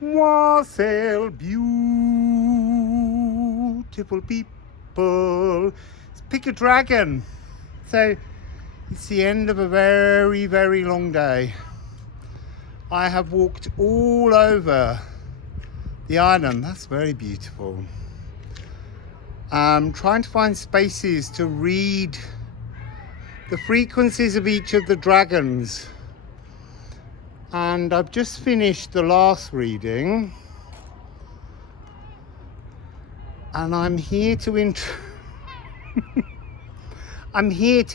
Wassail, beautiful people. Let's pick a dragon. So it's the end of a very, very long day. I have walked all over the Ædan. That's very beautiful. I'm trying to find spaces to read the frequencies of each of the dragons. And I've just finished the last reading. And I'm here to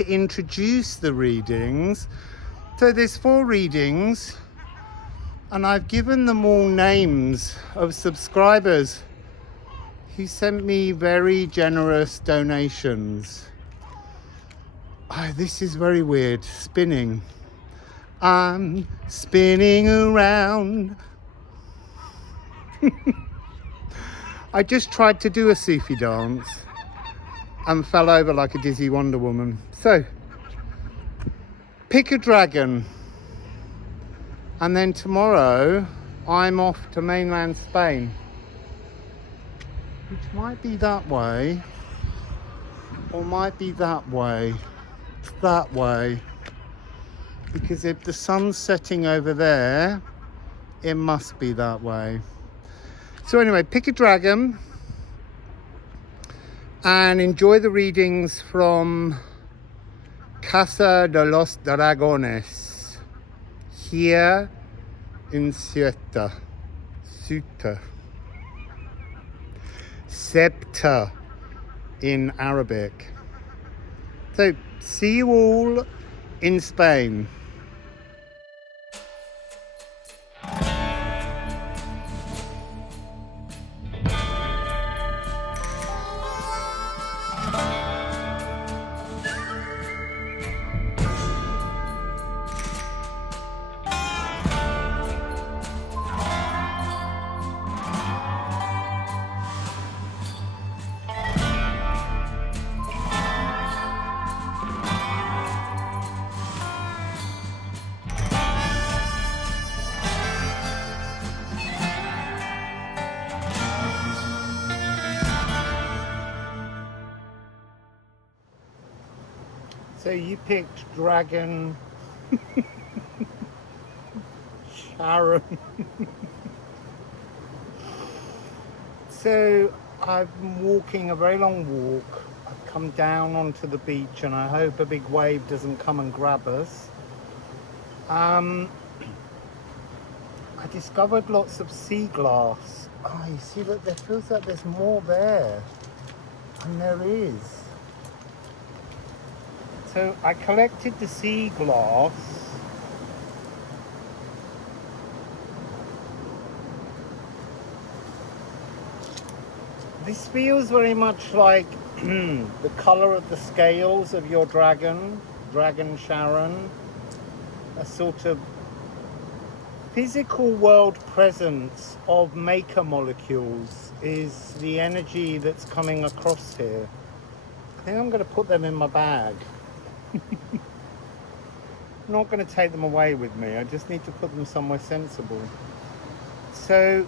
introduce the readings. So there's 4 readings, and I've given them all names of subscribers who sent me very generous donations. Oh, this is very weird, spinning. I'm spinning around. I just tried to do a Sufi dance and fell over like a dizzy Wonder Woman. So, pick a dragon. And then tomorrow, I'm off to mainland Spain, which might be that way, or might be that way. It's that way. Because if the sun's setting over there, it must be that way. So anyway, pick a dragon and enjoy the readings from Casa de los Dragones here in Ceuta. Ceuta in Arabic. So see you all in Spain. So you picked Dragon Sharon. So I'm walking a very long walk. I've come down onto the beach and I hope a big wave doesn't come and grab us. I discovered lots of sea glass. Oh, you see that there feels like there's more there. And there is. So I collected the sea glass. This feels very much like the colour of the scales of your dragon, Dragon Sharon. A sort of physical world presence of maker molecules is the energy that's coming across here. I think I'm going to put them in my bag. I'm not going to take them away with me. I just need to put them somewhere sensible. So,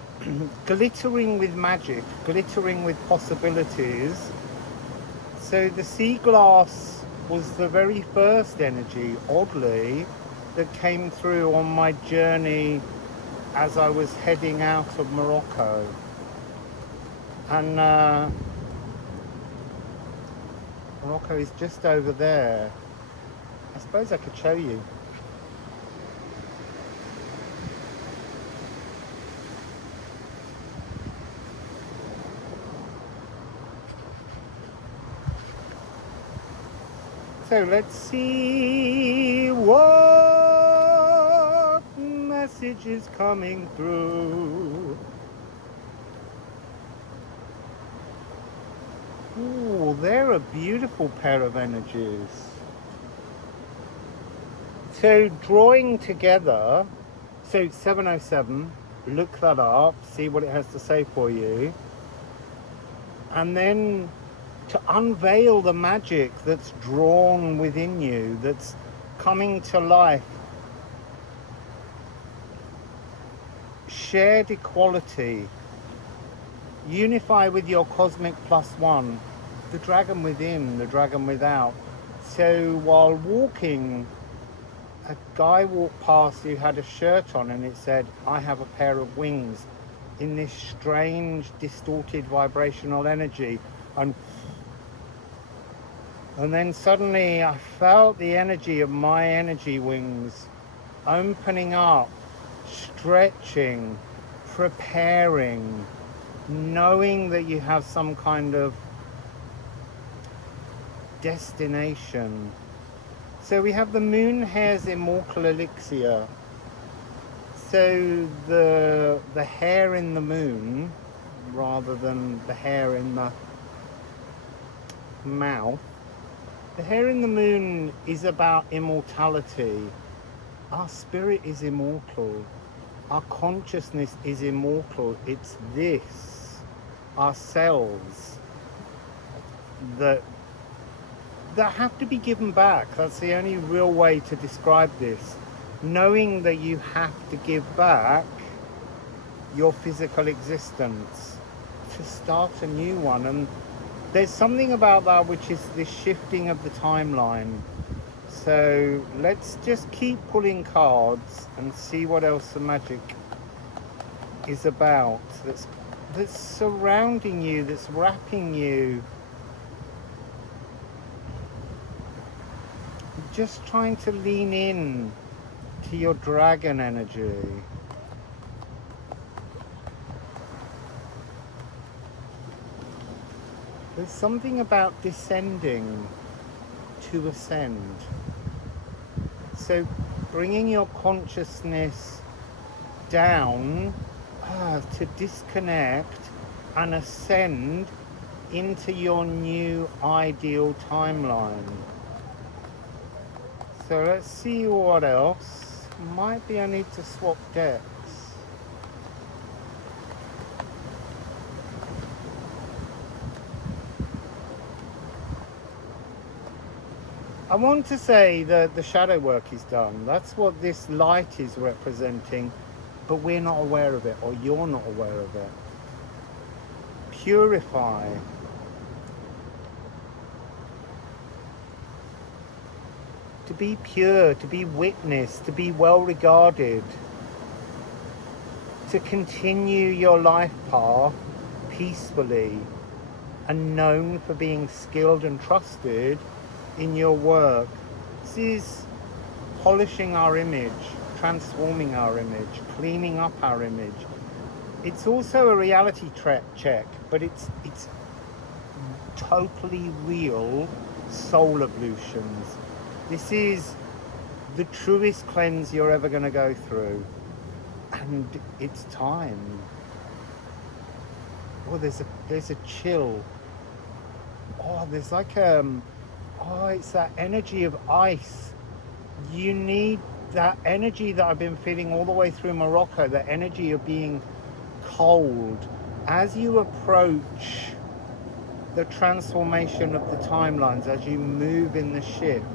glittering with magic, glittering with possibilities. So the sea glass was the very first energy, oddly, that came through on my journey as I was heading out of Morocco. And Morocco is just over there. I suppose I could show you. So let's see what message is coming through. Ooh, they're a beautiful pair of energies. So drawing together, so 707, look that up, see what it has to say for you. And then to unveil the magic that's drawn within you, that's coming to life. shared equality. Unify with your cosmic +1, the dragon within, the dragon without. So while walking, a guy walked past who had a shirt on and it said, I have a pair of wings, in this strange distorted vibrational energy. And then suddenly I felt the energy of my energy wings opening up, stretching, preparing, knowing that you have some kind of destination. So we have the moon hair's immortal elixir. So the hair in the moon, rather than the hair in the mouth, the hair in the moon is about immortality. Our spirit is immortal. Our consciousness is immortal. It's this, ourselves, that have to be given back. That's the only real way to describe this. Knowing that you have to give back your physical existence to start a new one. And there's something about that which is this shifting of the timeline. So let's just keep pulling cards and see what else the magic is about. That's surrounding you, that's wrapping you. Just trying to lean in to your dragon energy. There's something about descending to ascend. So bringing your consciousness down to disconnect and ascend into your new ideal timeline. So let's see what else. Might be I need to swap decks. I want to say that the shadow work is done. That's what this light is representing, but we're not aware of it, or you're not aware of it. Purify. To be pure, to be witnessed, to be well regarded, to continue your life path peacefully and known for being skilled and trusted in your work. This is polishing our image, transforming our image, cleaning up our image. It's also a reality check, but it's totally real soul ablutions. This is the truest cleanse you're ever going to go through. And it's time. Oh, there's a chill. Oh, there's like it's that energy of ice. You need that energy that I've been feeling all the way through Morocco, the energy of being cold. As you approach the transformation of the timelines, as you move in the shift,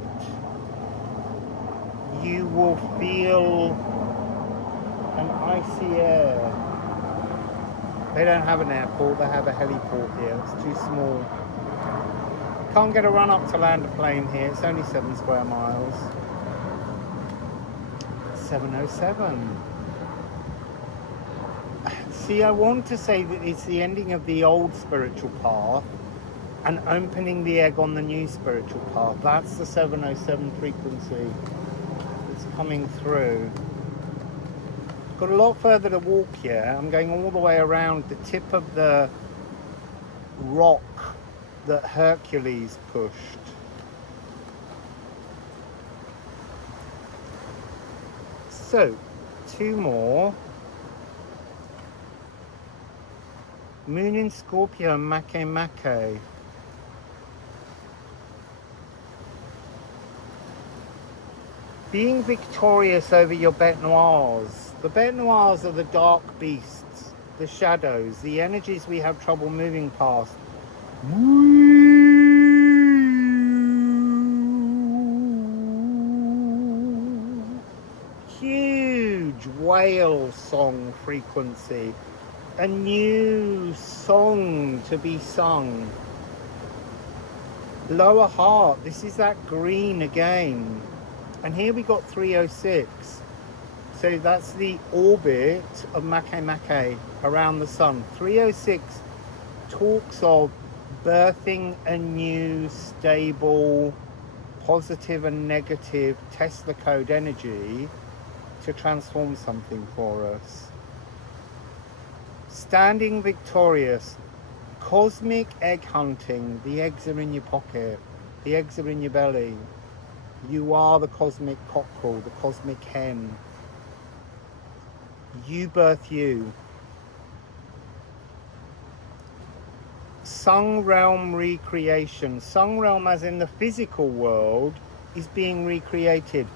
you will feel an icy air. They don't have an airport, they have a heliport here. It's too small. Can't get a run up to land a plane here. It's only 7 square miles. 707. See, I want to say that it's the ending of the old spiritual path and opening the egg on the new spiritual path. That's the 707 frequency that's coming through. Got a lot further to walk here. I'm going all the way around the tip of the rock that Hercules pushed. So, 2 more. Moon in Scorpio, Make Make. Being victorious over your bête noirs. The bête noirs are the dark beasts, the shadows, the energies we have trouble moving past. Huge huge whale song frequency, a new song to be sung. Lower heart, this is that green again. And here we got 306. So that's the orbit of Makemake around the sun. 306 talks of birthing a new, stable, positive and negative Tesla code energy to transform something for us. Standing victorious, cosmic egg hunting. The eggs are in your pocket, the eggs are in your belly. You are the cosmic cockerel, the cosmic hen. You birth you. Sung realm recreation. Sung realm, as in the physical world, is being recreated,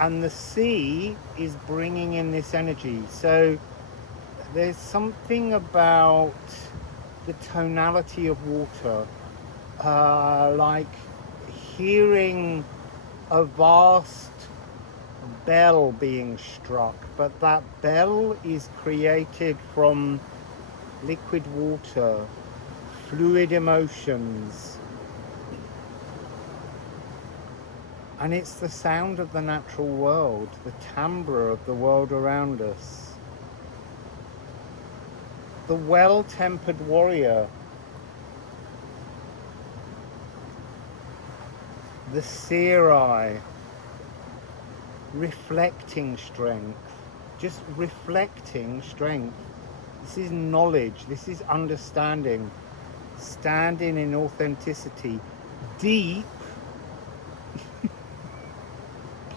and the sea is bringing in this energy. So there's something about the tonality of water, like hearing a vast bell being struck, but that bell is created from liquid water, fluid emotions, and it's the sound of the natural world, the timbre of the world around us. The well-tempered warrior, the seer eye, reflecting strength, just reflecting strength. This is knowledge, this is understanding, standing in authenticity, deep,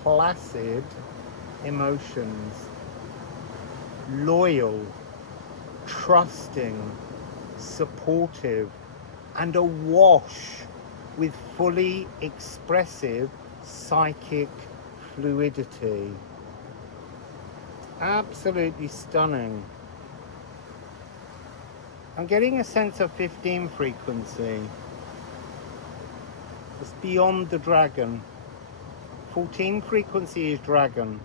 placid emotions, loyal, trusting, supportive, and awash with fully expressive psychic fluidity. Absolutely stunning. I'm getting a sense of 15 frequency. It's beyond the dragon. 14 frequency is dragon.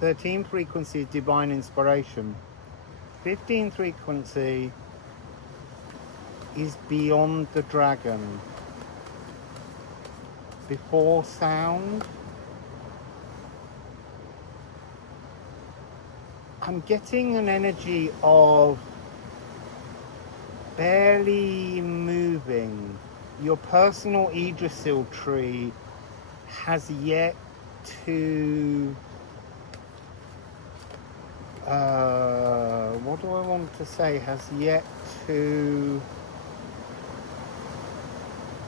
13 frequency is divine inspiration. 15 frequency is beyond the dragon. Before sound. I'm getting an energy of barely moving. Your personal Yggdrasil tree has yet to what do I want to say, has yet to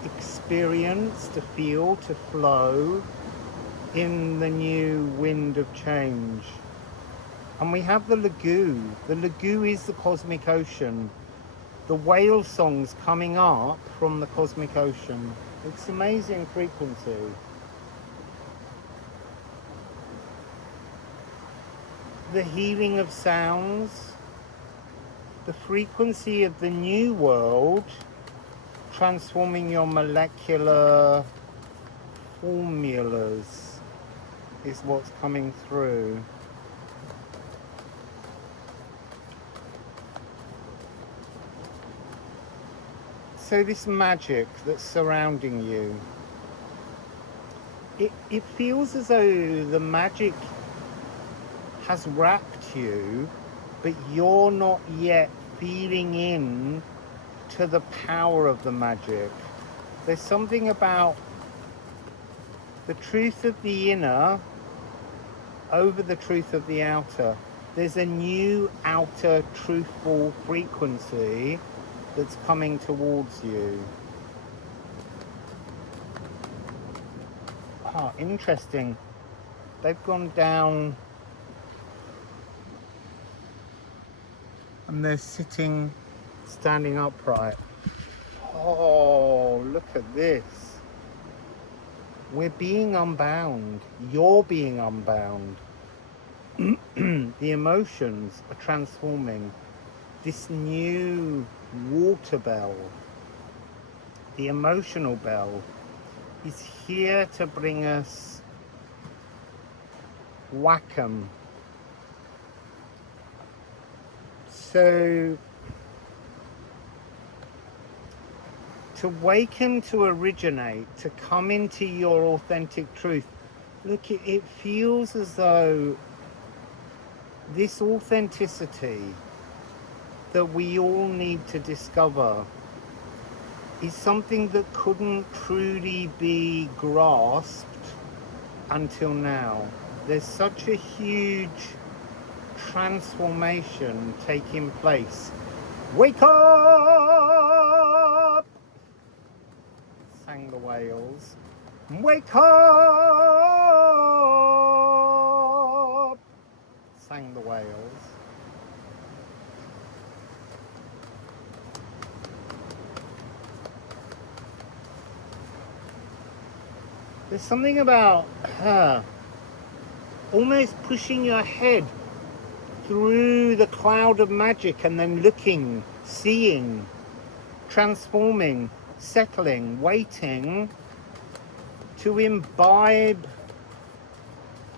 experience, to feel, to flow in the new wind of change. And we have the Lagoon. The Lagoon is the cosmic ocean. The whale songs coming up from the cosmic ocean. It's amazing frequency. The healing of sounds, the frequency of the new world, transforming your molecular formulas is what's coming through. So this magic that's surrounding you, it feels as though the magic has wrapped you, but you're not yet feeling in to the power of the magic. There's something about the truth of the inner over the truth of the outer. There's a new outer truthful frequency that's coming towards you. Ah, interesting. They've gone down and they're sitting, standing upright. Oh, look at this. We're being unbound. You're being unbound. The emotions are transforming. This new water bell, the emotional bell, is here to bring us Wacom, So to awaken, to originate, to come into your authentic truth, look, it feels as though this authenticity that we all need to discover is something that couldn't truly be grasped until now. There's such a huge transformation taking place. Wake up! Sang the whales. Wake up! Sang the whales. There's something about almost pushing your head through the cloud of magic and then looking, seeing, transforming, settling, waiting to imbibe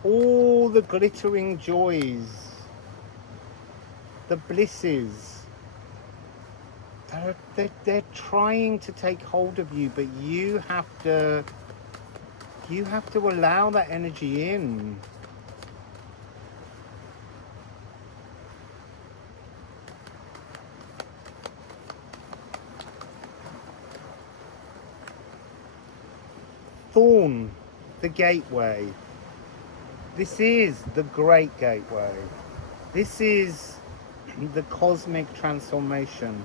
all the glittering joys, the blisses. They're trying to take hold of you, but you have to allow that energy in. Thorn, the gateway. This is the great gateway. This is the cosmic transformation,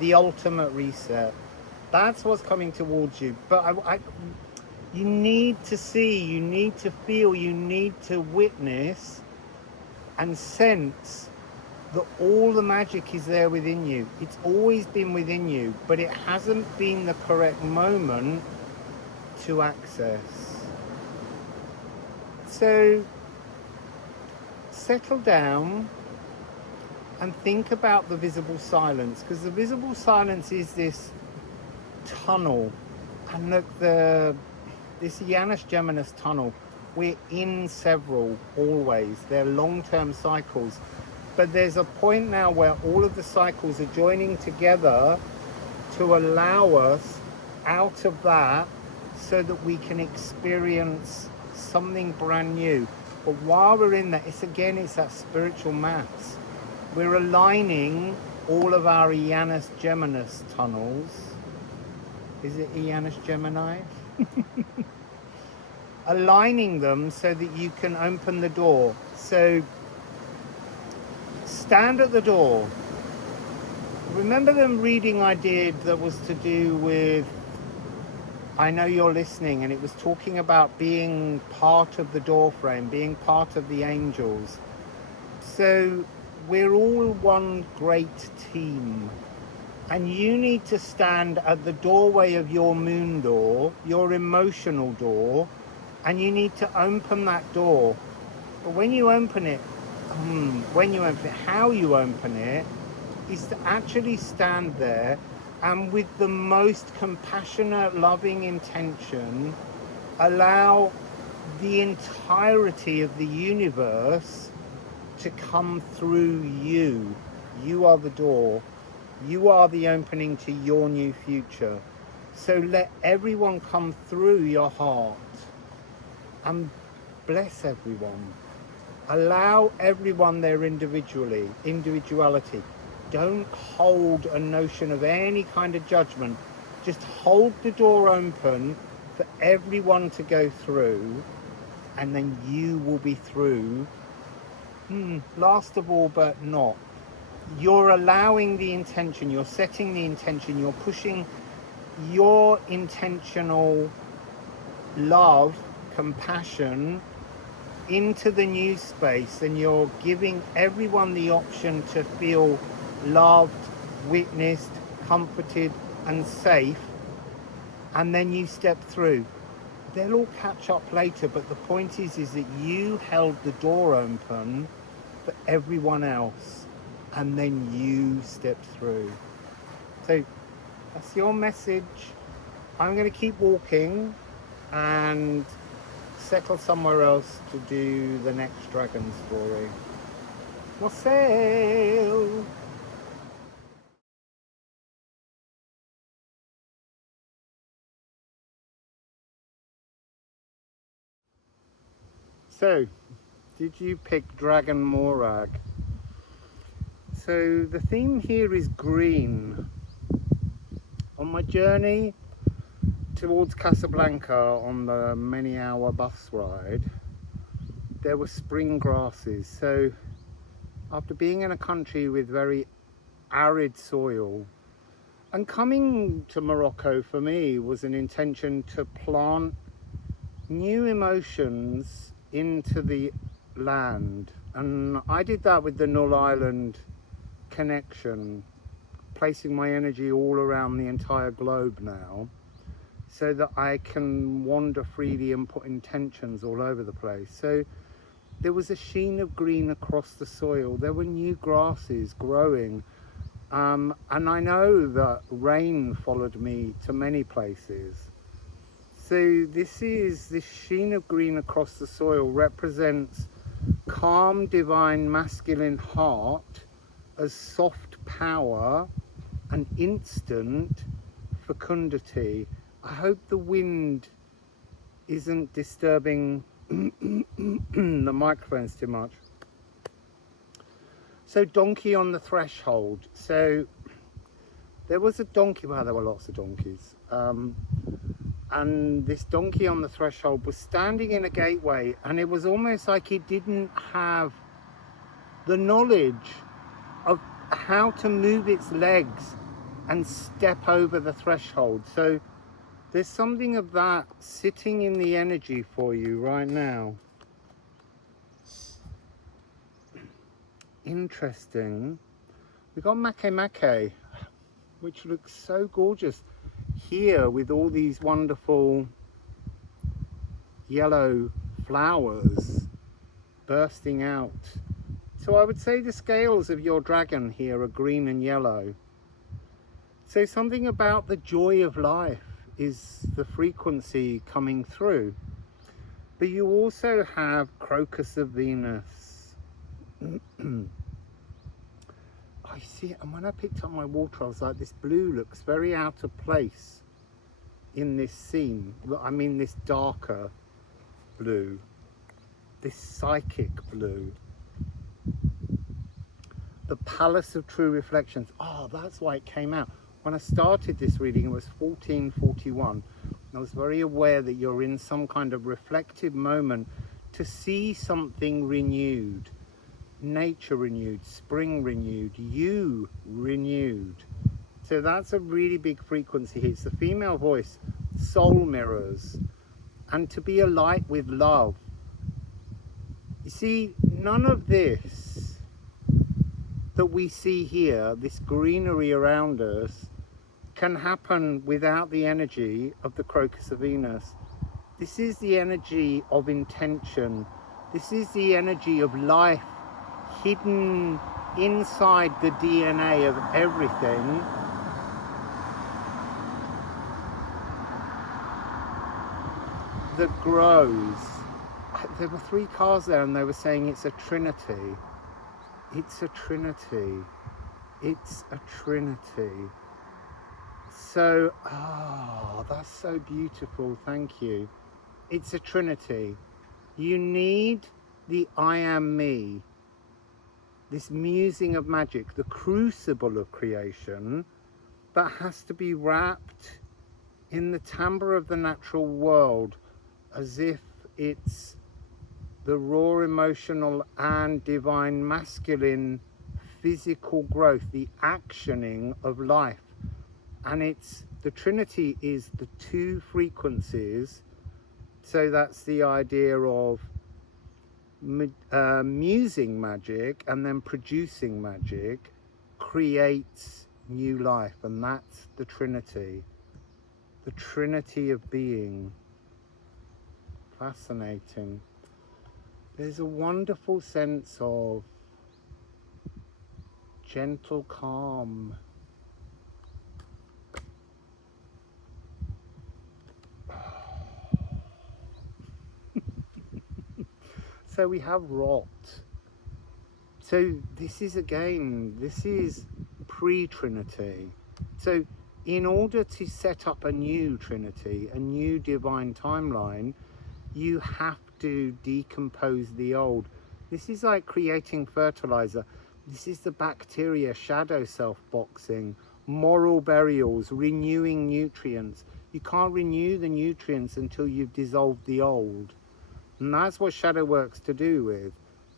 the ultimate reset. That's what's coming towards you. But you need to see, you need to feel, you need to witness and sense that all the magic is there within you. It's always been within you, but it hasn't been the correct moment to access. So settle down and think about the visible silence, because the visible silence is this tunnel. And look, this Janus Geminus tunnel, we're in several always. They're long-term cycles, but there's a point now where all of the cycles are joining together to allow us out of that so that we can experience something brand new. But while we're in that, it's that spiritual maths. We're aligning all of our Janus Geminus tunnels. Is it Janus Gemini? Aligning them so that you can open the door. So stand at the door. Remember the reading I did that was to do with I Know You're Listening, and it was talking about being part of the door frame, being part of the angels. So we're all one great team, and you need to stand at the doorway of your moon door, your emotional door, and you need to open that door. But when you open it, how you open it is to actually stand there and with the most compassionate, loving intention, allow the entirety of the universe to come through you. You are the door. You are the opening to your new future. So let everyone come through your heart and bless everyone. Allow everyone their individuality. Don't hold a notion of any kind of judgment. Just hold the door open for everyone to go through, and then you will be through. Last of all, but not. You're allowing the intention, you're setting the intention, you're pushing your intentional love, compassion into the new space, and you're giving everyone the option to feel loved, witnessed, comforted and safe, and then you step through. They'll all catch up later, but the point is that you held the door open for everyone else, and then you stepped through. So that's your message. I'm going to keep walking and settle somewhere else to do the next dragon story. Wassail! So, did you pick Dragon Morag? So the theme here is green. On my journey towards Casablanca on the many-hour bus ride, there were spring grasses. So after being in a country with very arid soil, and coming to Morocco for me was an intention to plant new emotions into the land, and I did that with the Null Island connection, placing my energy all around the entire globe now, so that I can wander freely and put intentions all over the place. So there was a sheen of green across the soil. There were new grasses growing, and I know that rain followed me to many places. So this sheen of green across the soil represents calm, divine, masculine heart as soft power and instant fecundity. I hope the wind isn't disturbing the microphones too much. So donkey on the threshold. So there was a donkey, well, there were lots of donkeys. And this donkey on the threshold was standing in a gateway, and it was almost like he didn't have the knowledge of how to move its legs and step over the threshold. So there's something of that sitting in the energy for you right now. Interesting. We got Make, which looks so gorgeous here with all these wonderful yellow flowers bursting out. So I would say the scales of your dragon here are green and yellow. So something about the joy of life is the frequency coming through. But you also have Crocus of Venus. I see it, and when I picked up my water, I was like, this blue looks very out of place in this scene. I mean, this darker blue, this psychic blue. The Palace of True Reflections. Oh, that's why it came out. When I started this reading, it was 1441. I was very aware that you're in some kind of reflective moment to see something renewed. Nature renewed, spring renewed, you renewed. So that's a really big frequency here. It's the female voice, soul mirrors, and to be a light with love. You see, none of this that we see here, this greenery around us, can happen without the energy of the Crocus of Venus. This is the energy of intention. This is the energy of life hidden inside the DNA of everything. That grows. There were 3 cars there, and they were saying it's a trinity. It's a trinity. It's a trinity. So, that's so beautiful. Thank you. It's a trinity. You need the I am me. This musing of magic, the crucible of creation, that has to be wrapped in the timbre of the natural world, as if it's the raw emotional and divine masculine physical growth, the actioning of life. And it's the Trinity is the 2 frequencies. So that's the idea of musing magic and then producing magic creates new life, and that's the Trinity of being. Fascinating. There's a wonderful sense of gentle calm. So we have rot. So this is pre-Trinity. So in order to set up a new Trinity, a new divine timeline, you have to decompose the old. This is like creating fertilizer. This is the bacteria shadow self-boxing, moral burials, renewing nutrients. You can't renew the nutrients until you've dissolved the old. And that's what shadow works to do with.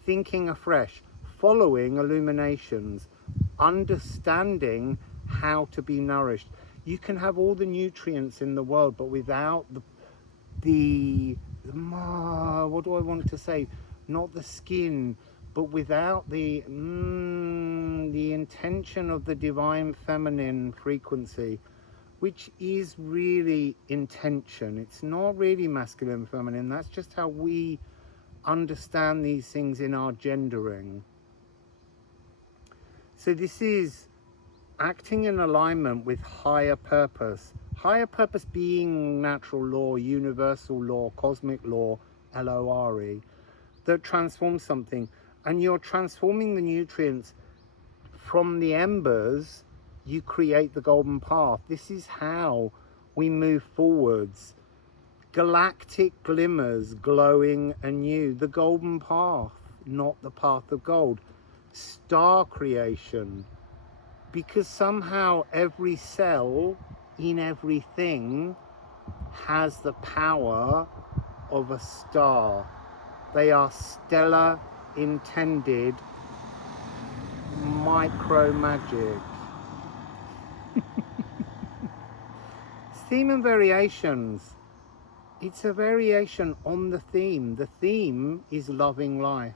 Thinking afresh, following illuminations, understanding how to be nourished. You can have all the nutrients in the world, but without the what do I want to say? Not the skin, but without the intention of the divine feminine frequency, which is really intention. It's not really masculine, feminine. That's just how we understand these things in our gendering. So this is acting in alignment with higher purpose. Higher purpose being natural law, universal law, cosmic law, LORE, that transforms something. And you're transforming the nutrients from the embers. You create the golden path. This is how we move forwards. Galactic glimmers glowing anew. The golden path, not the path of gold. Star creation. Because somehow every cell in everything has the power of a star. They are stellar intended micro magic. Theme and variations. It's a variation on the theme. The theme is loving life.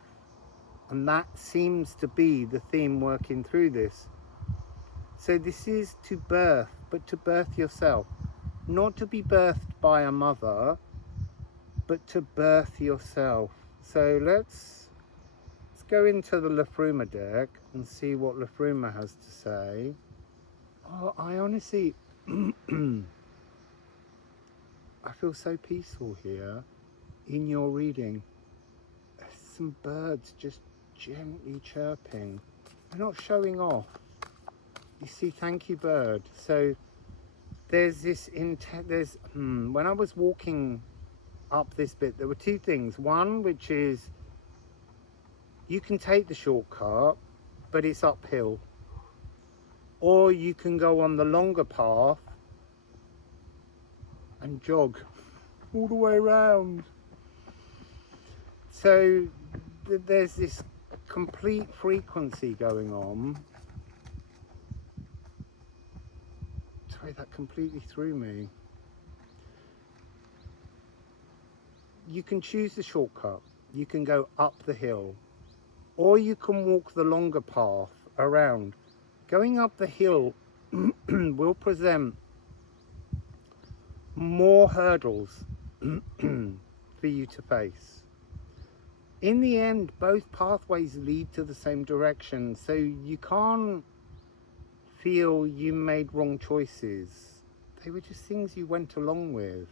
And that seems to be the theme working through this. So this is to birth, but to birth yourself. Not to be birthed by a mother, but to birth yourself. So let's go into the Liffruma deck and see what Liffruma has to say. Oh, I honestly, I feel so peaceful here in your reading. There's some birds just gently chirping. They're not showing off. You see, thank you, bird. So there's this when I was walking up this bit, there were two things. One, which is you can take the shortcut, but it's uphill. Or you can go on the longer path and jog all the way around. So there's this complete frequency going on. Sorry, that completely threw me. You can choose the shortcut. You can go up the hill, or you can walk the longer path around. Going up the hill will present more hurdles for you to face. In the end, both pathways lead to the same direction, so you can't feel you made wrong choices. They were just things you went along with.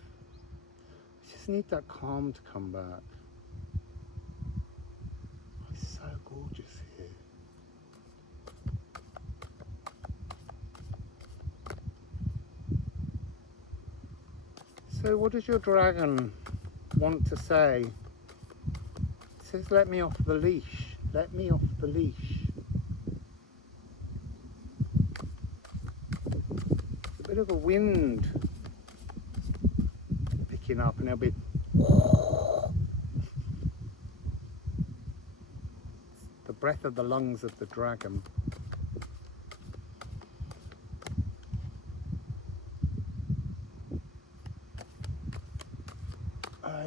You just need that calm to come back. It's so gorgeous here. So what does your dragon want to say? It says, let me off the leash. Let me off the leash. A bit of a wind picking up, and it'll be the breath of the lungs of the dragon.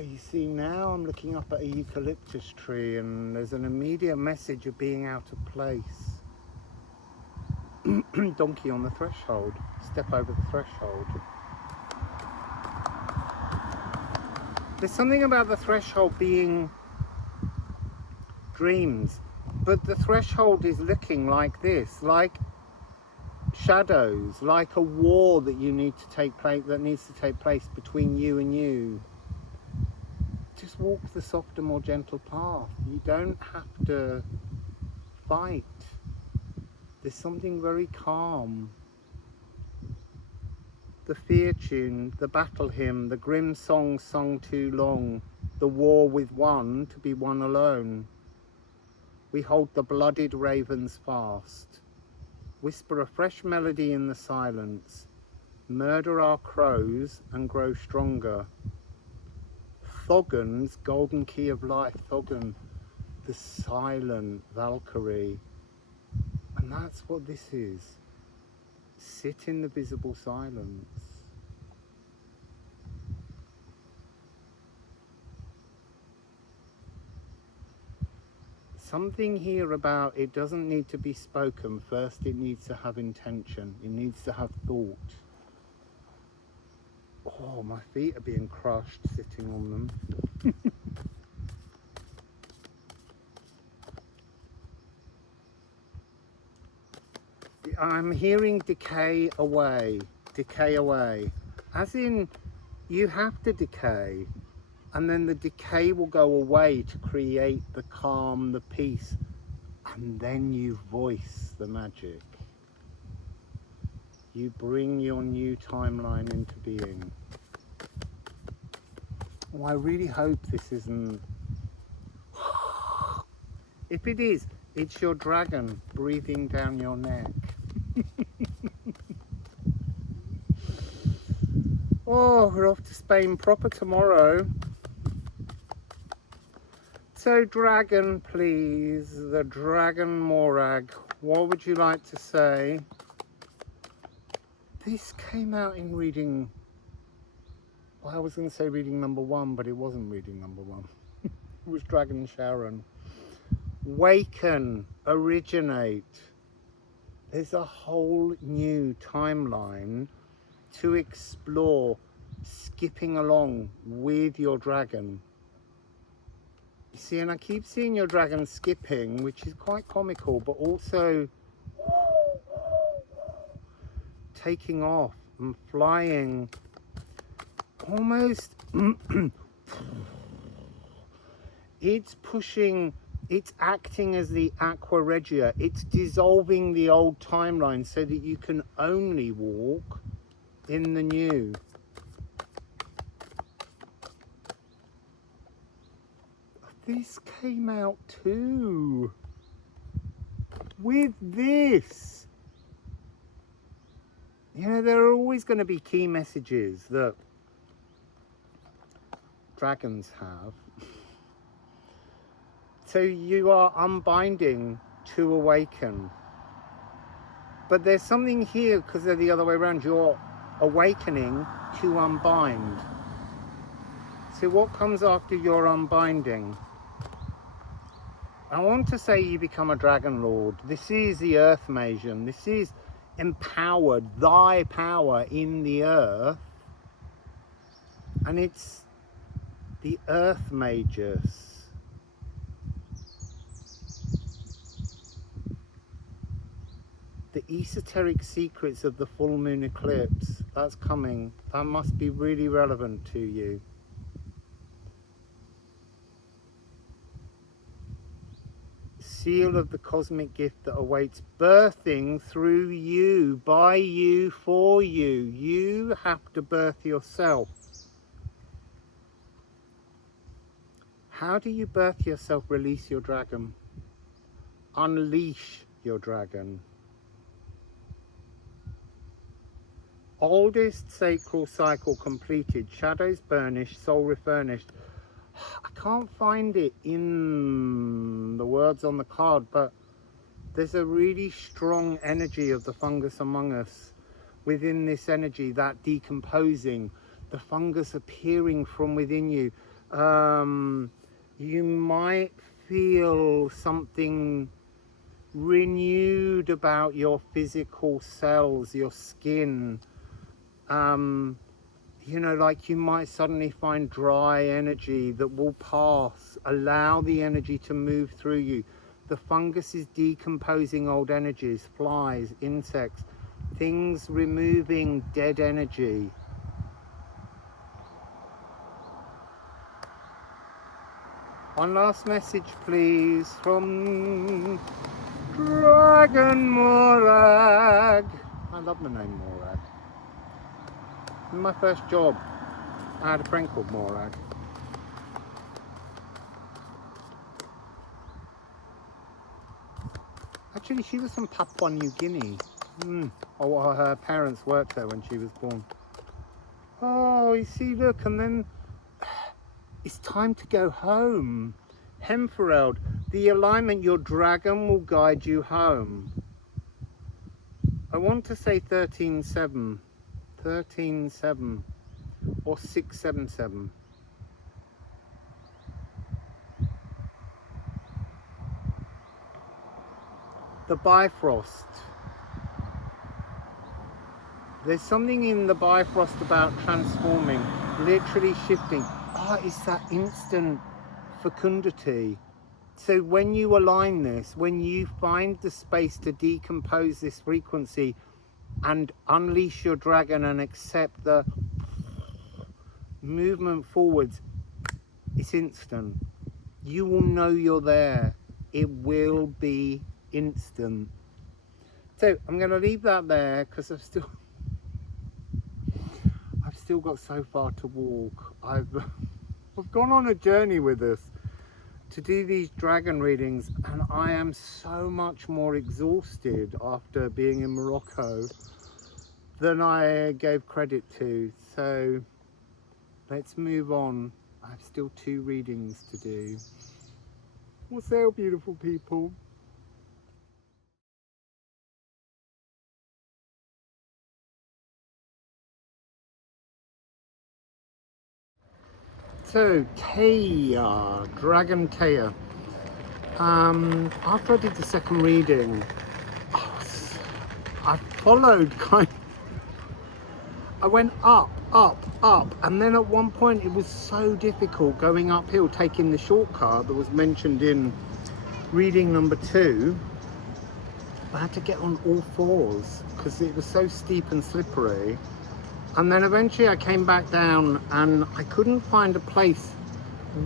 You see, now I'm looking up at a eucalyptus tree, and there's an immediate message of being out of place. Donkey on the threshold. Step over the threshold. There's something about the threshold being dreams, but the threshold is looking like this, like shadows, like a war that you need to take place, that needs to take place between you and you. Just walk the softer, more gentle path. You don't have to fight. There's something very calm. The fear tune, the battle hymn, the grim song sung too long, the war with one to be one alone. We hold the blooded ravens fast, whisper a fresh melody in the silence, murder our crows and grow stronger. Thogan's golden key of life, Thogan, the silent Valkyrie. And that's what this is. Sit in the visible silence. Something here about it doesn't need to be spoken. First it needs to have intention. It needs to have thought. Oh, my feet are being crushed sitting on them. I'm hearing decay away, as in you have to decay, and then the decay will go away to create the calm, the peace, and then you voice the magic. You bring your new timeline into being. Oh, I really hope this isn't... If it is, it's your dragon breathing down your neck. Oh, we're off to Spain proper tomorrow. So dragon, please, the dragon Morag, what would you like to say? This came out in reading, well, I was going to say reading number 1, but it wasn't reading number 1. It was Dragon Sharon. Waken, originate. There's a whole new timeline to explore, skipping along with your dragon. You see, and I keep seeing your dragon skipping, which is quite comical, but also taking off and flying, almost, it's pushing, it's acting as the aqua regia, it's dissolving the old timeline so that you can only walk in the new. This came out too. With this, you know, there are always going to be key messages that dragons have. So you are unbinding to awaken. But there's something here, because they're the other way around, you're awakening to unbind. So what comes after your unbinding? I want to say you become a dragon lord. This is the earth Magian. This is empowered, thy power in the earth. And it's the earth magus. The esoteric secrets of the full moon eclipse. That's coming. That must be really relevant to you. Seal of the cosmic gift that awaits, birthing through you, by you, for you. You have to birth yourself. How do you birth yourself? Release your dragon. Unleash your dragon. Oldest sacral cycle completed, shadows burnished, soul refurnished. I can't find it in the words on the card, but there's a really strong energy of the fungus among us. Within this energy, that decomposing, the fungus appearing from within you. You might feel something renewed about your physical cells, your skin. You know, like you might suddenly find dry energy that will pass. Allow the energy to move through you. The fungus is decomposing old energies, flies, insects, things removing dead energy. One last message, please, from Dragon Morag. I love the name Morag. In my first job, I had a friend called Morag. Actually, she was from Papua New Guinea. Or her parents worked there when she was born. Oh, you see, look, and then it's time to go home. Hemfereld, the alignment, your dragon will guide you home. I want to say 13-7, 13-7, or 6-7-7. The Bifrost. There's something in the Bifrost about transforming, literally shifting. It's that instant fecundity. So when you align this, when you find the space to decompose this frequency and unleash your dragon and accept the movement forwards, it's instant. You will know you're there. It will be instant. So I'm going to leave that there because I've still got so far to walk. I've gone on a journey with this to do these dragon readings, and I am so much more exhausted after being in Morocco than I gave credit to. So let's move on. I have still 2 readings to do. Wassail, beautiful people. So, Taya, Dragon Taya. After I did the second reading, I followed I went up, and then at one point it was so difficult going uphill, taking the shortcut that was mentioned in reading number 2. I had to get on all 4s because it was so steep and slippery. And then eventually I came back down and I couldn't find a place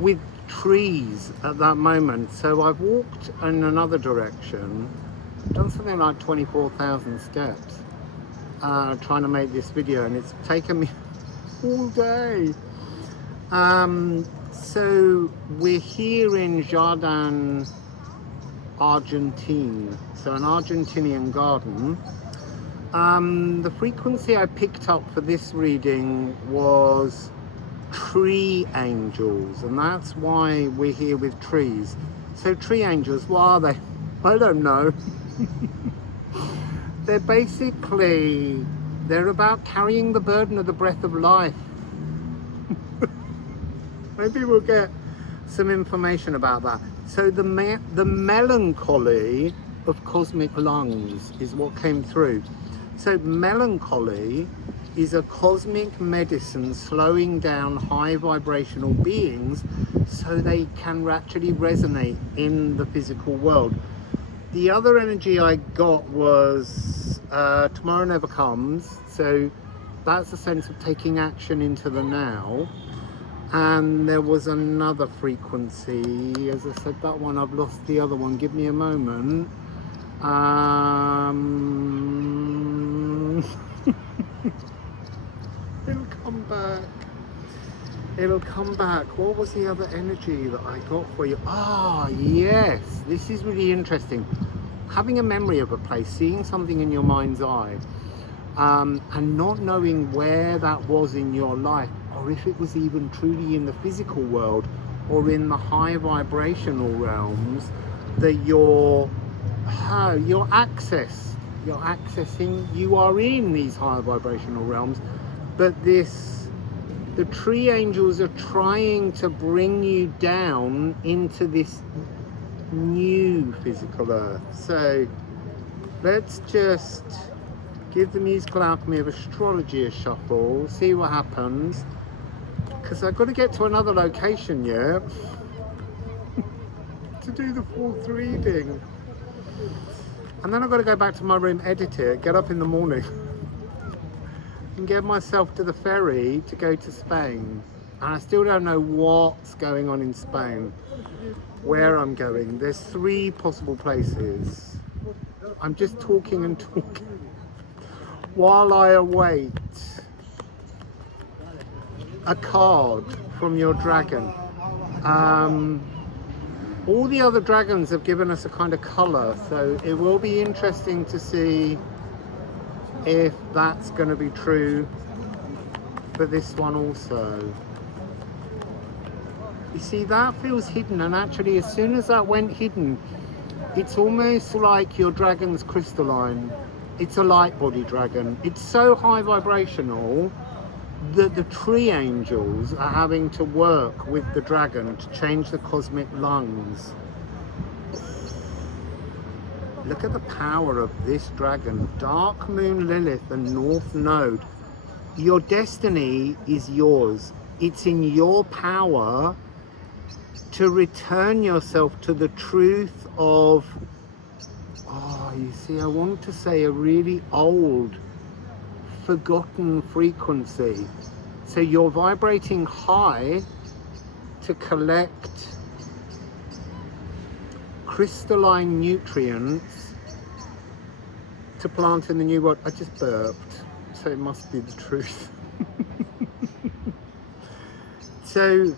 with trees at that moment. So I walked in another direction, done something like 24,000 steps, trying to make this video, and it's taken me all day. So we're here in Jardin, Argentine, so an Argentinian garden. The frequency I picked up for this reading was tree angels, and that's why we're here with trees. So tree angels, what are they? I don't know. They're about carrying the burden of the breath of life. Maybe we'll get some information about that. So the melancholy of cosmic lungs is what came through. So melancholy is a cosmic medicine slowing down high vibrational beings so they can actually resonate in the physical world. The other energy I got was tomorrow never comes. So that's a sense of taking action into the now. And there was another frequency. As I said, that one, I've lost the other one. Give me a moment. It'll come back. It'll come back. What was the other energy that I got for you? Yes, this is really interesting. Having a memory of a place, seeing something in your mind's eye, and not knowing where that was in your life, or if it was even truly in the physical world or in the high vibrational realms that you're accessing. You are in these higher vibrational realms, but the tree angels are trying to bring you down into this new physical earth. So let's just give the musical alchemy of astrology a shuffle, see what happens, because I've got to get to another location yet to do the 4th reading. And then I've got to go back to my room, edit it, get up in the morning and get myself to the ferry to go to Spain. And I still don't know what's going on in Spain, where I'm going. There's 3 possible places. I'm just talking and talking while I await a card from your dragon. All the other dragons have given us a kind of colour, so it will be interesting to see if that's going to be true for this one also. You see, that feels hidden, and actually as soon as that went hidden, it's almost like your dragon's crystalline. It's a light body dragon. It's so high vibrational that the tree angels are having to work with the dragon to change the cosmic lungs. Look at the power of this dragon. Dark Moon Lilith and North Node. Your destiny is yours. It's in your power to return yourself to the truth of, oh, you see, I want to say a really old, forgotten frequency. So you're vibrating high to collect crystalline nutrients to plant in the new world. I just burped, so it must be the truth. So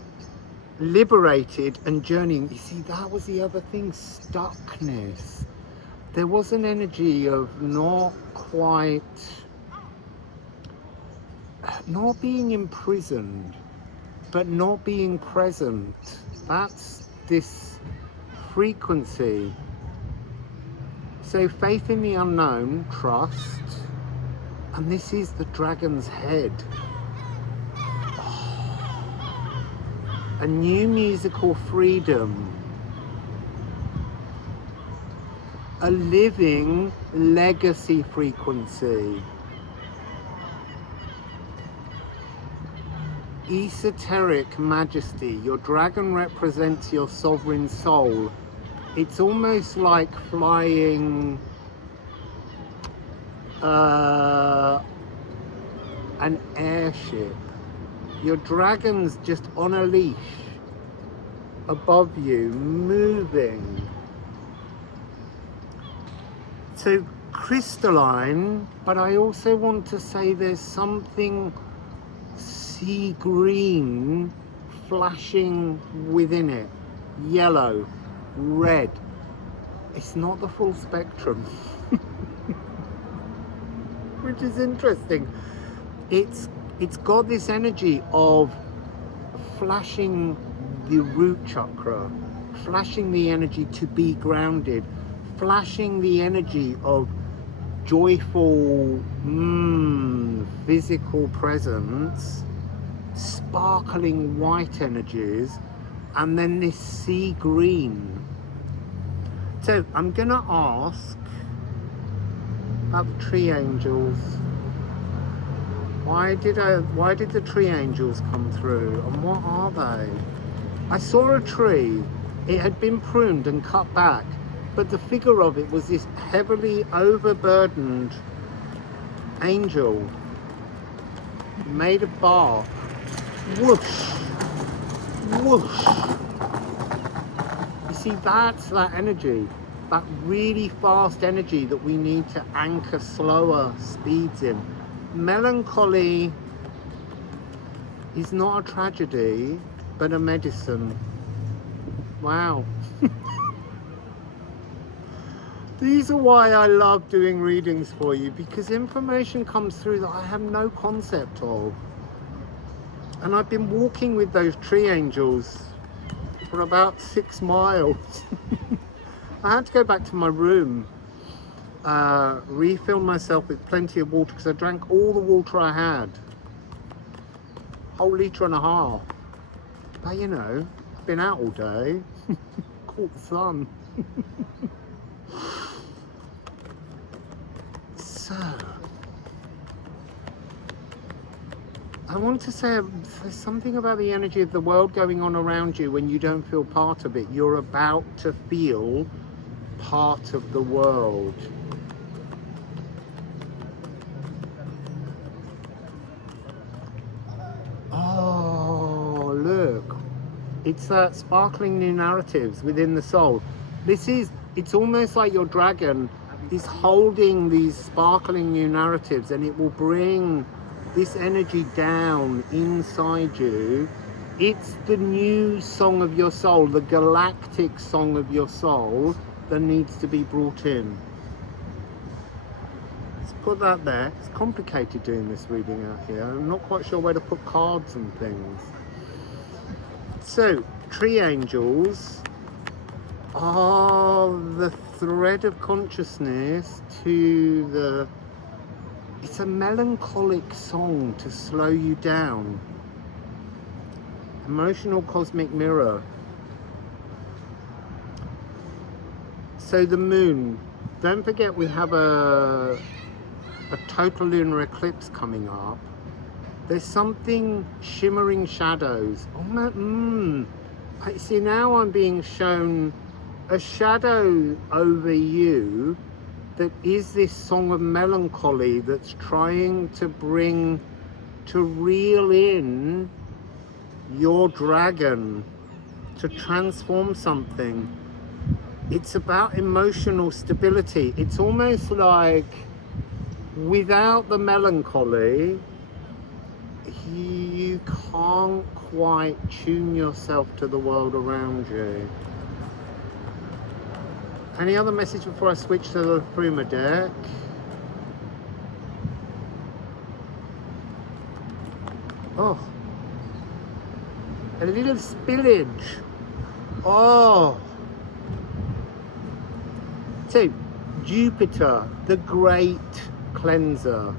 liberated and journeying. You see, that was the other thing, stuckness. There was an energy of not quite, not being imprisoned, but not being present. That's this frequency. So faith in the unknown, trust, and this is the dragon's head. A new musical freedom. A living legacy frequency. Esoteric majesty. Your dragon represents your sovereign soul. It's almost like flying an airship. Your dragon's just on a leash above you, moving. So crystalline, but I also want to say there's something sea green flashing within it. Yellow, red. It's not the full spectrum, which is interesting. It's got this energy of flashing the root chakra, flashing the energy to be grounded, flashing the energy of joyful physical presence, sparkling white energies, and then this sea green. So I'm gonna ask about the tree angels. Why did the tree angels come through, and what are they? I saw a tree. It had been pruned and cut back, but the figure of it was this heavily overburdened angel made of bark. Whoosh, whoosh. You see, that's that energy, that really fast energy that we need to anchor slower speeds in. Melancholy is not a tragedy, but a medicine. Wow. These are why I love doing readings for you, because information comes through that I have no concept of. And I've been walking with those tree angels for about 6 miles. I had to go back to my room, refill myself with plenty of water, because I drank all the water I had. Whole litre and a half. But you know, I've been out all day, caught the sun. So, I want to say there's something about the energy of the world going on around you when you don't feel part of it. You're about to feel part of the world. Oh, look. It's that sparkling new narratives within the soul. It's almost like your dragon is holding these sparkling new narratives, and it will bring this energy down inside you It's the new song of your soul, the galactic song of your soul that needs to be brought in. Let's put that there. It's complicated doing this reading out here. I'm not quite sure where to put cards and things. So, tree angels are the thread of consciousness to the... It's a melancholic song to slow you down. Emotional cosmic mirror. So the moon, don't forget we have a total lunar eclipse coming up. There's something shimmering shadows. I see now I'm being shown a shadow over you that is this song of melancholy that's trying to reel in your dragon, to transform something. It's about emotional stability. It's almost like without the melancholy, you can't quite tune yourself to the world around you. Any other message before I switch to the Liffruma deck? Oh, a little spillage. Oh. So, Jupiter, the great cleanser.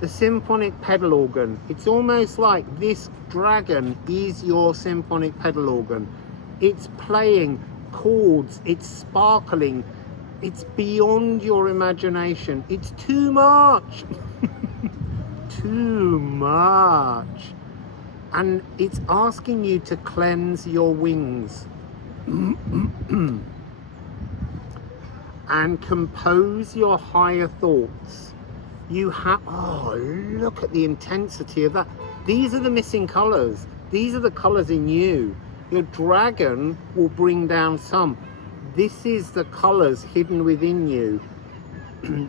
The symphonic pedal organ. It's almost like this dragon is your symphonic pedal organ. It's playing chords, it's sparkling, it's beyond your imagination. It's too much. Too much. And it's asking you to cleanse your wings and compose your higher thoughts. You have, oh, look at the intensity of that. These are the missing colors. These are the colors in you. Your dragon will bring down some. This is the colors hidden within you.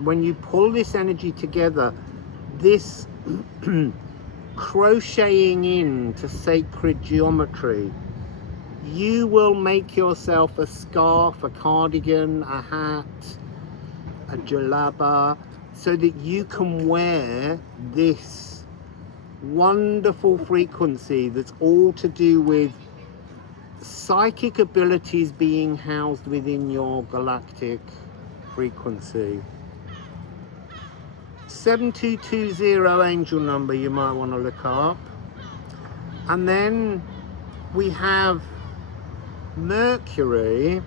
When you pull this energy together, this crocheting into sacred geometry, you will make yourself a scarf, a cardigan, a hat, a jalaba, so that you can wear this wonderful frequency that's all to do with psychic abilities being housed within your galactic frequency. 7220 angel number you might want to look up. And then we have Mercury,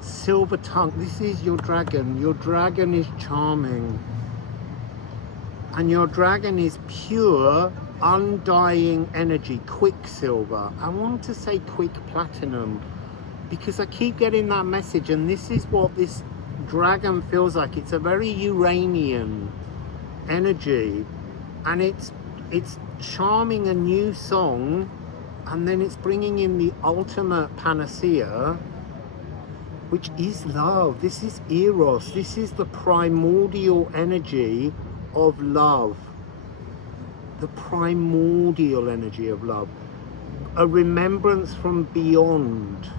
silver tongue. This is your dragon. Your dragon is charming. And your dragon is pure, undying energy, quicksilver. I want to say quick platinum because I keep getting that message, and this is what this dragon feels like. It's a very Uranian energy, and it's charming a new song, and then it's bringing in the ultimate panacea, which is love. This is Eros. This is the primordial energy of love. The primordial energy of love. A remembrance from beyond.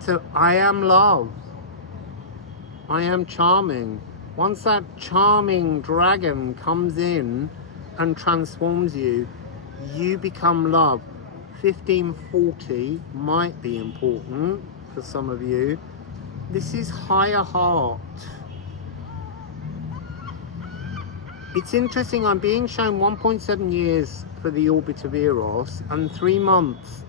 So I am love. I am charming. Once that charming dragon comes in and transforms you, you become love. 1540 might be important for some of you. This is higher heart. It's interesting, I'm being shown 1.7 years for the orbit of Eros and 3 months.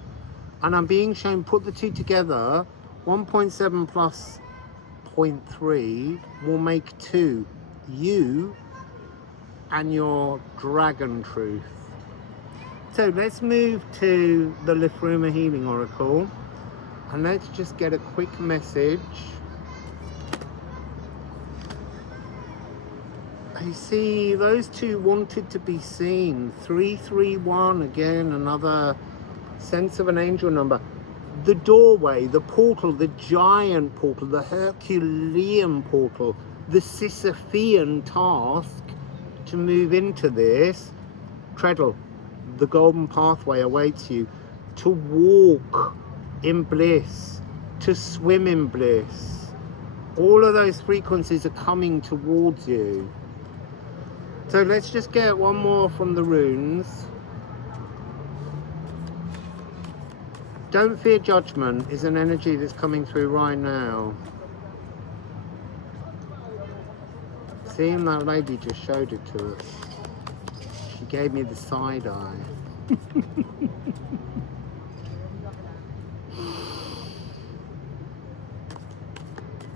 And I'm being shown, put the two together, 1.7 plus 0.3 will make 2. You and your dragon truth. So let's move to the Liffruma Healing Oracle, and let's just get a quick message. I see those two wanted to be seen. 331, again, another sense of an angel number. The doorway, the portal, the giant portal, the Herculean portal. the Sisyphean task to move into this. Treadle, the golden pathway awaits you to walk in bliss, to swim in bliss. All of those frequencies are coming towards you. So let's just get one more from the runes. Don't fear judgment is an energy that's coming through right now. Seeing that lady just showed it to us. She gave me the side eye.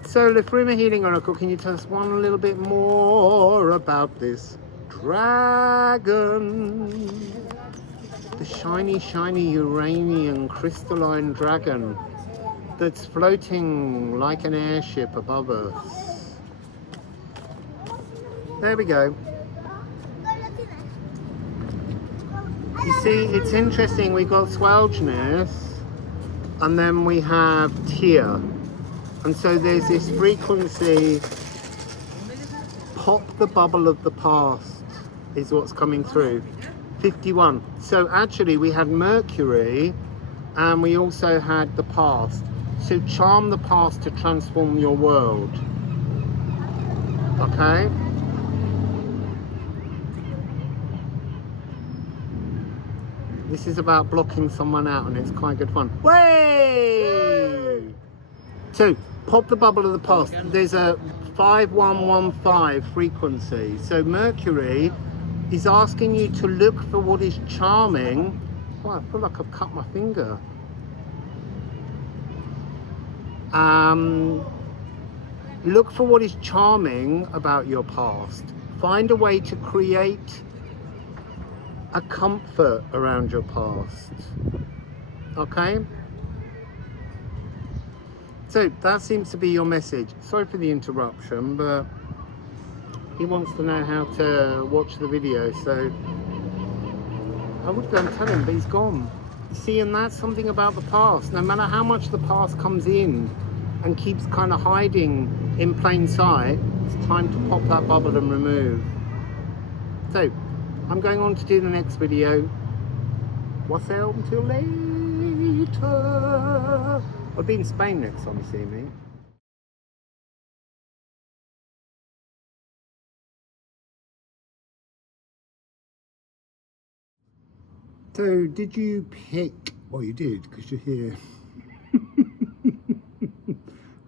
So, Liffruma Healing Oracle, can you tell us one little bit more about this dragon? The shiny, shiny Uranian crystalline dragon that's floating like an airship above us. There we go. You see, it's interesting, we got Swelgeness, and then we have Tear. And so there's this frequency, pop the bubble of the past is what's coming through. 51. So actually we had Mercury, and we also had the past. So charm the past to transform your world. Okay? This is about blocking someone out, and it's quite good fun. Way! So, pop the bubble of the past. There's a 5115 frequency. So Mercury is asking you to look for what is charming. Oh, I feel like I've cut my finger. Look for what is charming about your past. Find a way to create a comfort around your past. Okay? So that seems to be your message. Sorry for the interruption, but he wants to know how to watch the video, so I would go and tell him, but he's gone. See, and that's something about the past. No matter how much the past comes in and keeps kind of hiding in plain sight, it's time to pop that bubble and remove. So I'm going on to do the next video. Wassail until later. I'll be in Spain next time you see me. So, did you pick? Well, you did, because you're here.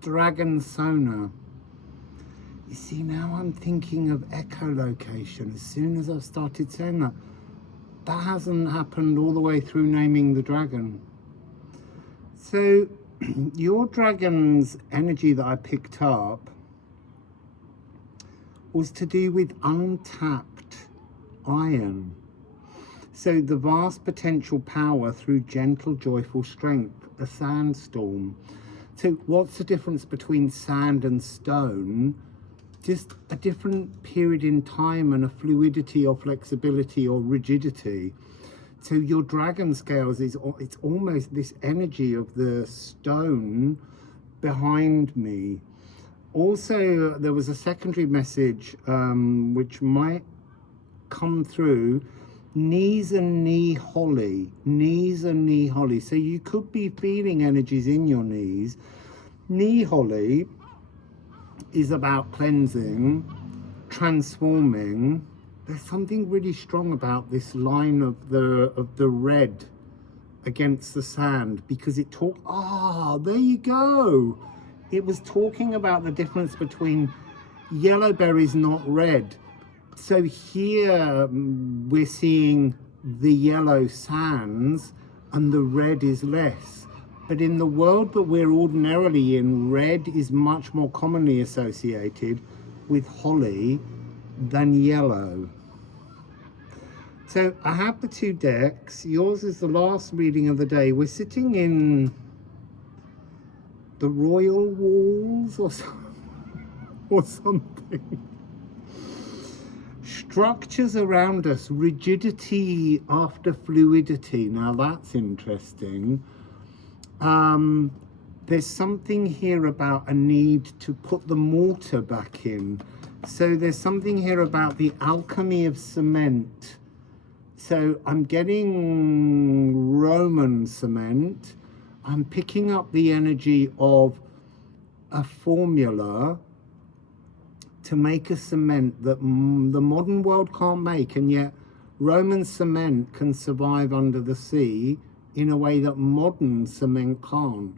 Dragon Sonar. You see, now I'm thinking of echolocation. As soon as I've started saying that, that hasn't happened all the way through naming the dragon. So, your dragon's energy that I picked up was to do with untapped iron. So the vast potential power through gentle, joyful strength, a sandstorm. So what's the difference between sand and stone? Just a different period in time and a fluidity or flexibility or rigidity. So your dragon scales it's almost this energy of the stone behind me. Also, there was a secondary message which might come through. Knees and knee holly, knees and knee holly. So you could be feeling energies in your knees. Knee holly is about cleansing, transforming. There's something really strong about this line of the red against the sand, because it there you go. It was talking about the difference between yellow berries, not red. So here we're seeing the yellow sands and the red is less. But in the world that we're ordinarily in, red is much more commonly associated with holly than yellow. So I have the two decks. Yours is the last reading of the day. We're sitting in the royal walls or something. Structures around us, rigidity after fluidity. Now that's interesting. there's something here about a need to put the mortar back in. So there's something here about the alchemy of cement. So I'm getting Roman cement. I'm picking up the energy of a formula to make a cement that the modern world can't make, and yet Roman cement can survive under the sea in a way that modern cement can't.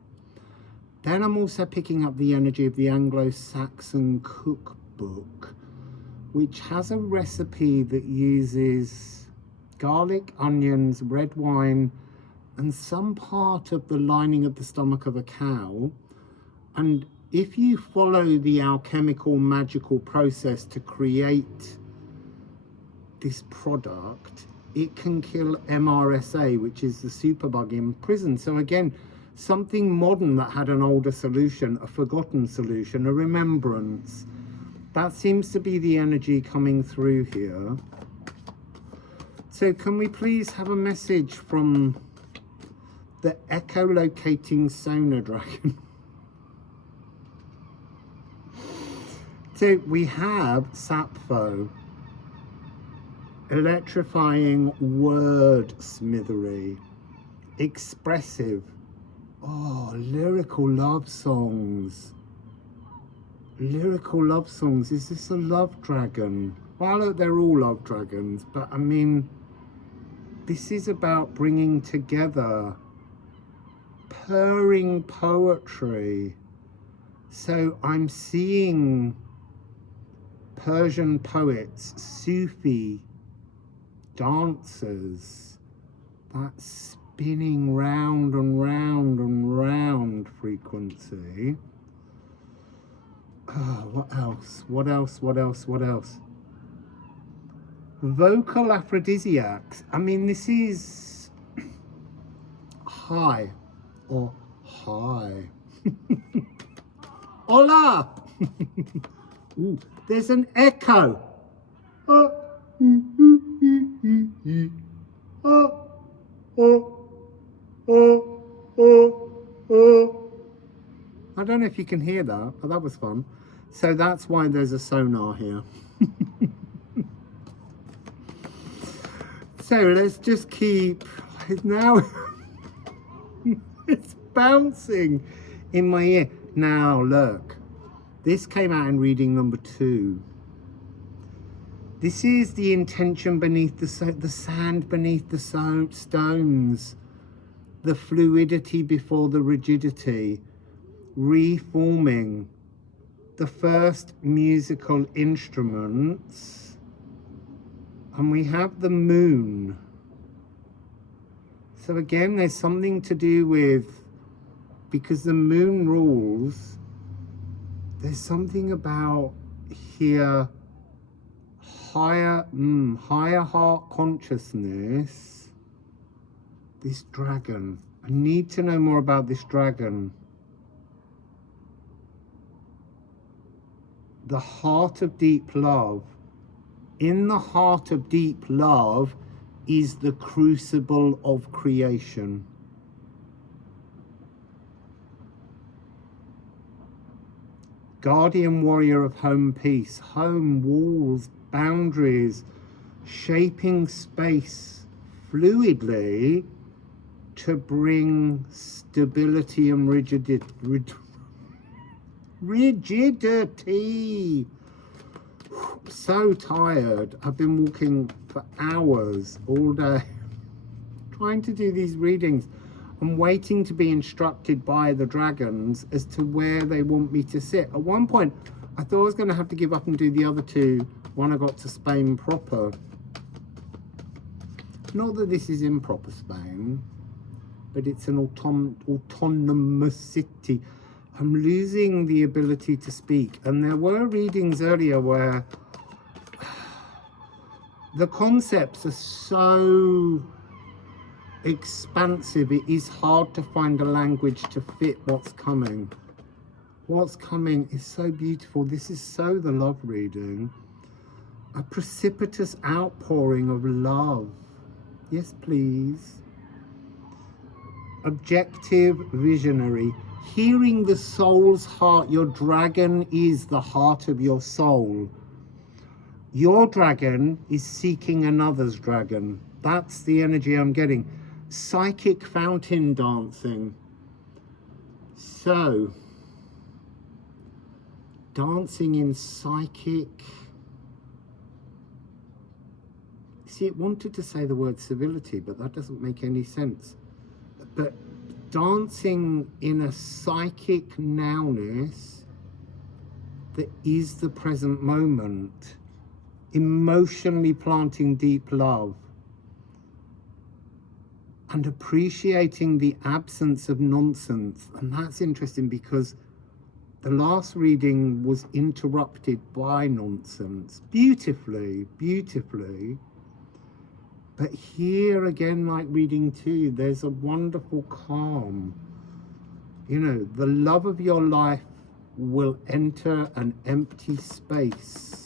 Then I'm also picking up the energy of the Anglo-Saxon cookbook, which has a recipe that uses garlic, onions, red wine, and some part of the lining of the stomach of a cow. And if you follow the alchemical magical process to create this product, it can kill MRSA, which is the superbug in prison. So again, something modern that had an older solution, a forgotten solution, a remembrance. That seems to be the energy coming through here. So can we please have a message from the echolocating sonar dragon? So we have Sappho, electrifying wordsmithery, expressive, lyrical love songs. Lyrical love songs. Is this a love dragon? Well, look, they're all love dragons, but I mean, this is about bringing together purring poetry. So I'm seeing Persian poets, Sufi dancers, that spinning round and round and round frequency. What else? What else? What else? What else? Vocal aphrodisiacs. I mean, this is high or high. Hola! Ooh, there's an echo. I don't know if you can hear that, but that was fun. So that's why there's a sonar here. So let's just keep, now it's bouncing in my ear. Now look, this came out in reading number 2. This is the intention beneath the sand beneath the stones, the fluidity before the rigidity, reforming the first musical instruments. And we have the moon. So again, there's something to do with, because the moon rules, there's something about here, higher heart consciousness. This dragon, I need to know more about this dragon. The heart of deep love. In the heart of deep love is the crucible of creation. Guardian warrior of home peace, home, walls, boundaries, shaping space fluidly to bring stability and rigidity. So tired. I've been walking for hours all day trying to do these readings. I'm waiting to be instructed by the dragons as to where they want me to sit. At one point I thought I was going to have to give up and do the other two when I got to Spain proper. Not that this is in proper Spain, but it's an autonomous city. I'm losing the ability to speak. And there were readings earlier where the concepts are so expansive, it is hard to find a language to fit what's coming. What's coming is so beautiful. This is so the love reading. A precipitous outpouring of love. Yes, please. Objective, visionary, hearing the soul's heart. Your dragon is the heart of your soul. Your dragon is seeking another's dragon. That's the energy I'm getting. Psychic fountain dancing. So, dancing in psychic. See, it wanted to say the word civility, but that doesn't make any sense. But dancing in a psychic nowness that is the present moment, emotionally planting deep love, and appreciating the absence of nonsense. And that's interesting because the last reading was interrupted by nonsense, beautifully, beautifully. But here again, like reading 2, there's a wonderful calm. You know, the love of your life will enter an empty space.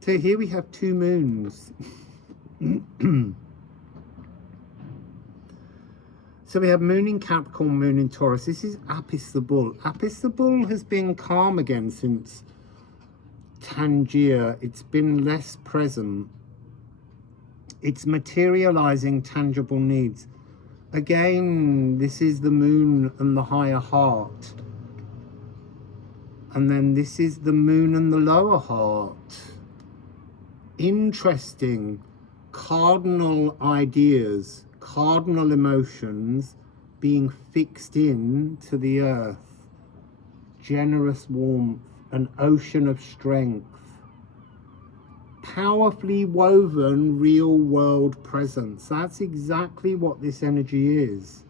So here we have 2 moons. So we have moon in Capricorn, moon in Taurus. This is Apis the bull. Apis the bull has been calm again since Tangier. It's been less present. It's materializing tangible needs. Again, this is the moon and the higher heart. And then this is the moon and the lower heart. Interesting cardinal ideas, cardinal emotions being fixed in to the earth. Generous warmth, an ocean of strength, powerfully woven real world presence. That's exactly what this energy is.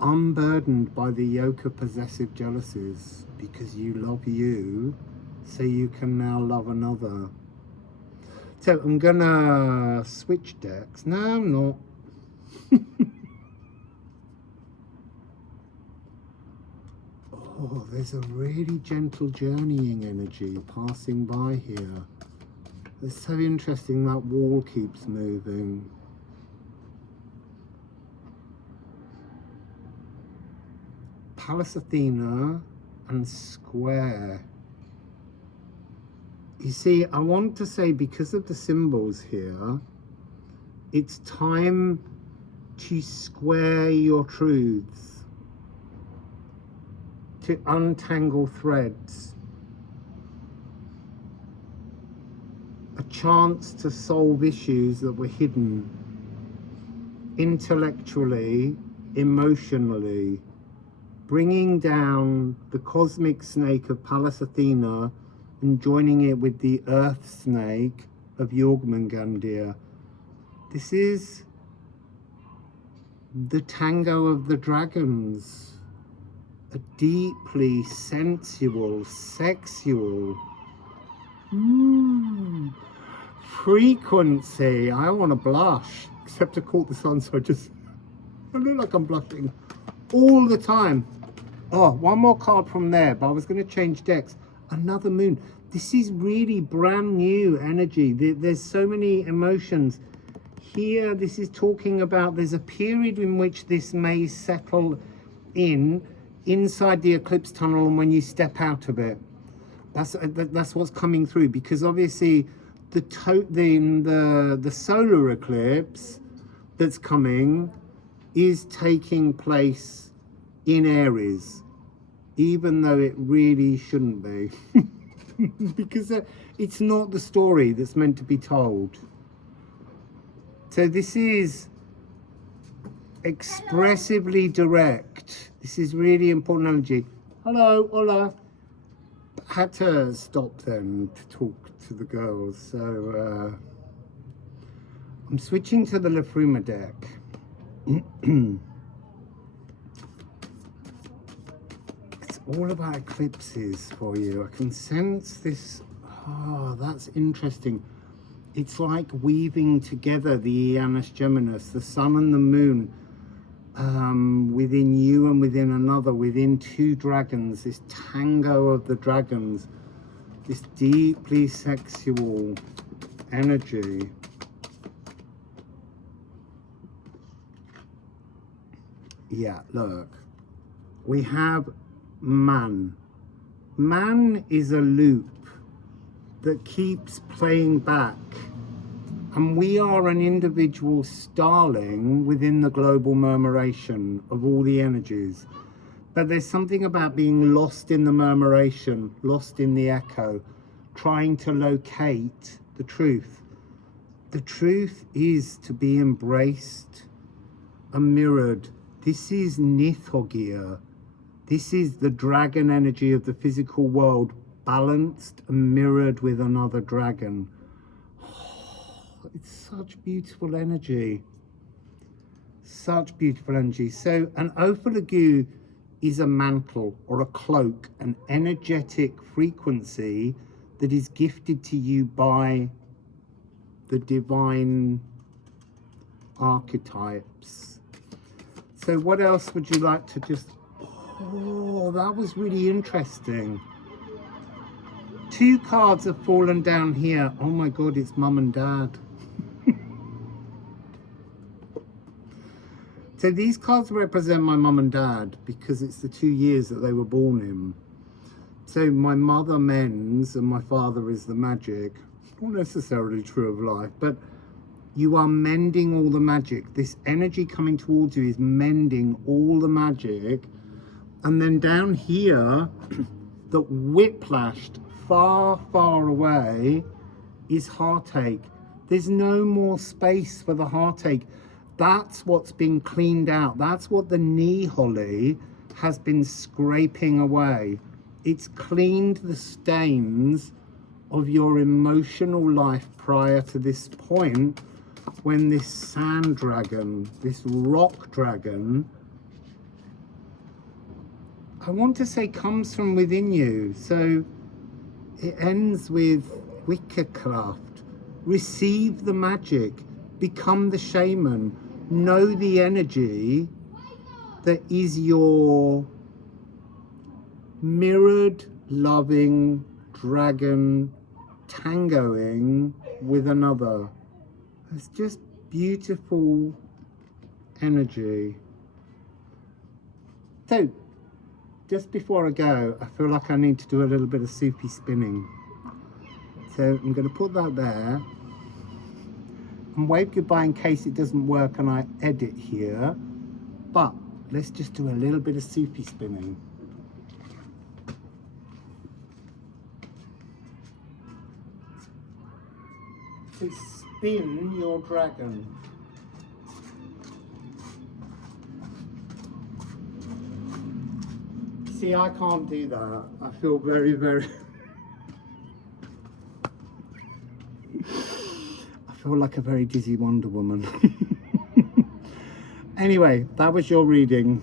Unburdened by the yoke of possessive jealousies, because you love you, so you can now love another. So I'm gonna switch decks. No, I'm not. Oh, there's a really gentle journeying energy passing by here. It's so interesting, that wall keeps moving. Pallas Athena and square. You see, I want to say, because of the symbols here, it's time to square your truths, to untangle threads, a chance to solve issues that were hidden intellectually, emotionally, bringing down the cosmic snake of Pallas Athena and joining it with the earth snake of Jormungandr. This is the tango of the dragons, a deeply sensual, sexual frequency. I want to blush, except I caught the sun, so I look like I'm blushing all the time. Oh, one more card from there, but I was going to change decks. Another moon. This is really brand new energy. There's so many emotions. Here, this is talking about there's a period in which this may settle inside the eclipse tunnel, and when you step out of it. That's what's coming through, because obviously the solar eclipse that's coming is taking place in Aries, even though it really shouldn't be. Because it's not the story that's meant to be told. So this is expressively direct. This is really important energy. Hello, hola. Had to stop then to talk to the girls. So I'm switching to the Liffruma deck. It's all about eclipses for you. I can sense this. Oh, that's interesting. It's like weaving together the Janus Geminis, the sun and the moon, within you and within another, within 2 dragons, this tango of the dragons. this deeply sexual energy. Yeah, look, we have man. Man is a loop that keeps playing back, and we are an individual starling within the global murmuration of all the energies. But there's something about being lost in the murmuration, lost in the echo, trying to locate the truth. The truth is to be embraced and mirrored. This is Nithogia. This is the dragon energy of the physical world, balanced and mirrored with another dragon. Oh, it's such beautiful energy. Such beautiful energy. So an Ophalagu is a mantle or a cloak, an energetic frequency that is gifted to you by the divine archetypes. So what else would you like to just... Oh, that was really interesting. 2 cards have fallen down here. Oh my God, it's mum and dad. So these cards represent my mum and dad because it's the 2 years that they were born in. So my mother mends and my father is the magic. Not necessarily true of life, but you are mending all the magic. This energy coming towards you is mending all the magic. And then down here, the whiplashed far, far away is heartache. There's no more space for the heartache. That's what's been cleaned out. That's what the knee holly has been scraping away. It's cleaned the stains of your emotional life prior to this point, when this sand dragon, this rock dragon, I want to say comes from within you. So it ends with Witchcraft. Receive the magic, become the shaman, know the energy that is your mirrored, loving dragon tangoing with another. It's just beautiful energy. So, just before I go, I feel like I need to do a little bit of soupy spinning. So I'm going to put that there and wave goodbye in case it doesn't work and I edit here. But let's just do a little bit of soupy spinning. So spin your dragon. See, I can't do that. I feel very, very... I feel like a very dizzy Wonder Woman. Anyway, that was your reading.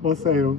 Wassail.